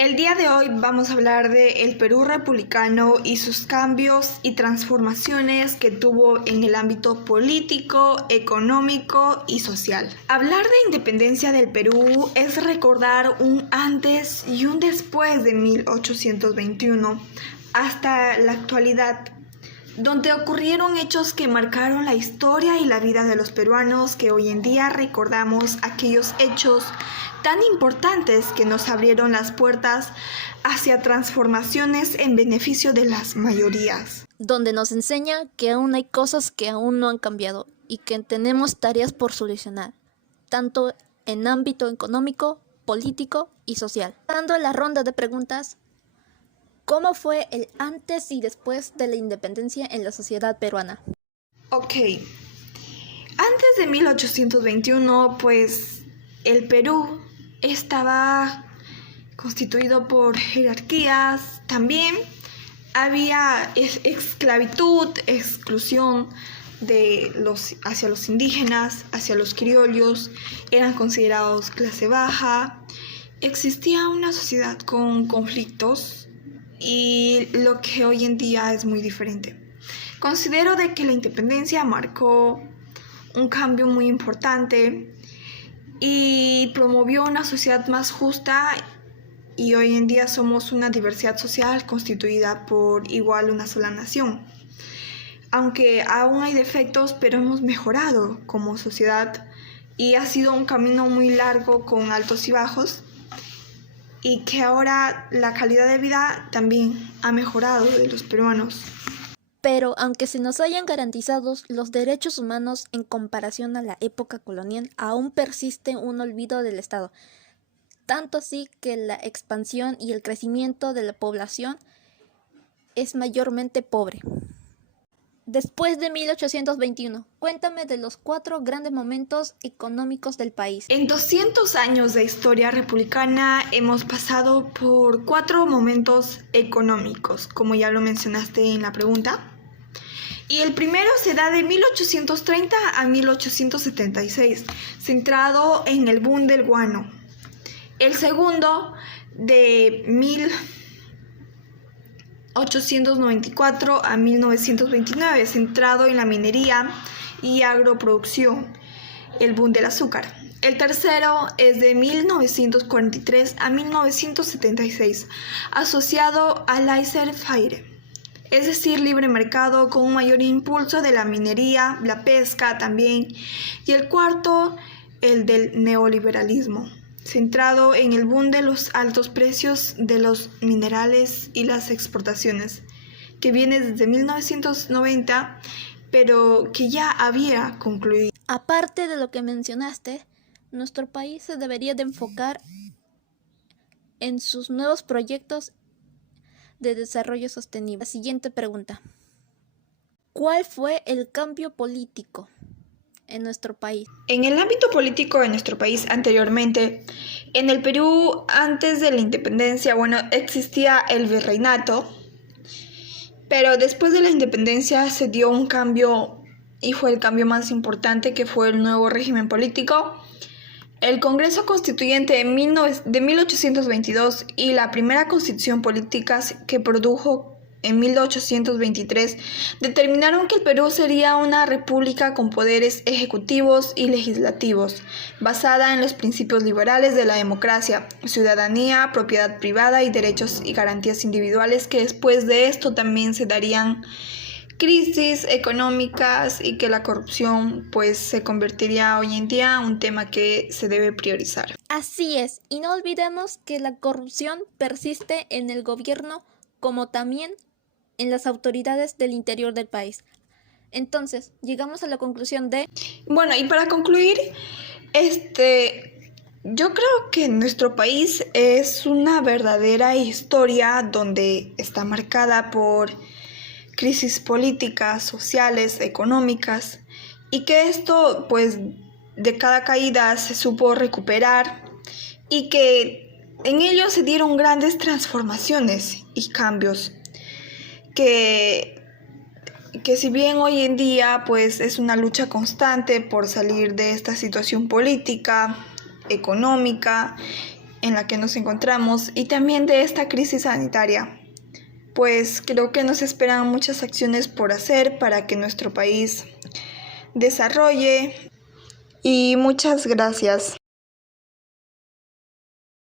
El día de hoy vamos a hablar de el Perú republicano y sus cambios y transformaciones que tuvo en el ámbito político, económico y social. Hablar de independencia del Perú es recordar un antes y un después de 1821 hasta la actualidad, donde ocurrieron hechos que marcaron la historia y la vida de los peruanos, que hoy en día recordamos aquellos hechos tan importantes que nos abrieron las puertas hacia transformaciones en beneficio de las mayorías. Donde nos enseña que aún hay cosas que aún no han cambiado y que tenemos tareas por solucionar, tanto en ámbito económico, político y social. Dando la ronda de preguntas, ¿cómo fue el antes y después de la independencia en la sociedad peruana? Ok, antes de 1821, pues el Perú estaba constituido por jerarquías, también había esclavitud, exclusión hacia los indígenas, hacia los criollos, eran considerados clase baja, existía una sociedad con conflictos y lo que hoy en día es muy diferente. Considero de que la independencia marcó un cambio muy importante y promovió una sociedad más justa, y hoy en día somos una diversidad social constituida por igual una sola nación. Aunque aún hay defectos, pero hemos mejorado como sociedad y ha sido un camino muy largo con altos y bajos, y que ahora la calidad de vida también ha mejorado de los peruanos. Pero aunque se nos hayan garantizado los derechos humanos en comparación a la época colonial, aún persiste un olvido del Estado, tanto así que la expansión y el crecimiento de la población es mayormente pobre. Después de 1821, cuéntame de los 4 grandes momentos económicos del país. En 200 años de historia republicana hemos pasado por 4 momentos económicos, como ya lo mencionaste en la pregunta. Y el primero se da de 1830 a 1876, centrado en el boom del guano. El segundo de 1894 a 1929, centrado en la minería y agroproducción, el boom del azúcar. El tercero es de 1943 a 1976, asociado al laissez-faire, es decir, libre mercado con un mayor impulso de la minería, la pesca también. Y el cuarto, el del neoliberalismo, centrado en el boom de los altos precios de los minerales y las exportaciones, que viene desde 1990, pero que ya había concluido. Aparte de lo que mencionaste, nuestro país se debería de enfocar en sus nuevos proyectos de desarrollo sostenible. La siguiente pregunta: ¿cuál fue el cambio político en nuestro país? En el ámbito político de nuestro país anteriormente, en el Perú, antes de la independencia, existía el virreinato, pero después de la independencia se dio un cambio, y fue el cambio más importante, que fue el nuevo régimen político. El Congreso Constituyente de 1822 y la primera Constitución Política que produjo en 1823 determinaron que el Perú sería una república con poderes ejecutivos y legislativos, basada en los principios liberales de la democracia, ciudadanía, propiedad privada y derechos y garantías individuales, que después de esto también se darían crisis económicas y que la corrupción pues se convertiría hoy en día en un tema que se debe priorizar. Así es, y no olvidemos que la corrupción persiste en el gobierno como también en las autoridades del interior del país. Entonces, llegamos a la conclusión de... Bueno, y para concluir, yo creo que nuestro país es una verdadera historia donde está marcada por crisis políticas, sociales, económicas, y que esto, pues, de cada caída se supo recuperar, y que en ello se dieron grandes transformaciones y cambios, que si bien hoy en día, pues, es una lucha constante por salir de esta situación política, económica en la que nos encontramos y también de esta crisis sanitaria. Pues creo que nos esperan muchas acciones por hacer para que nuestro país desarrolle. Y muchas gracias.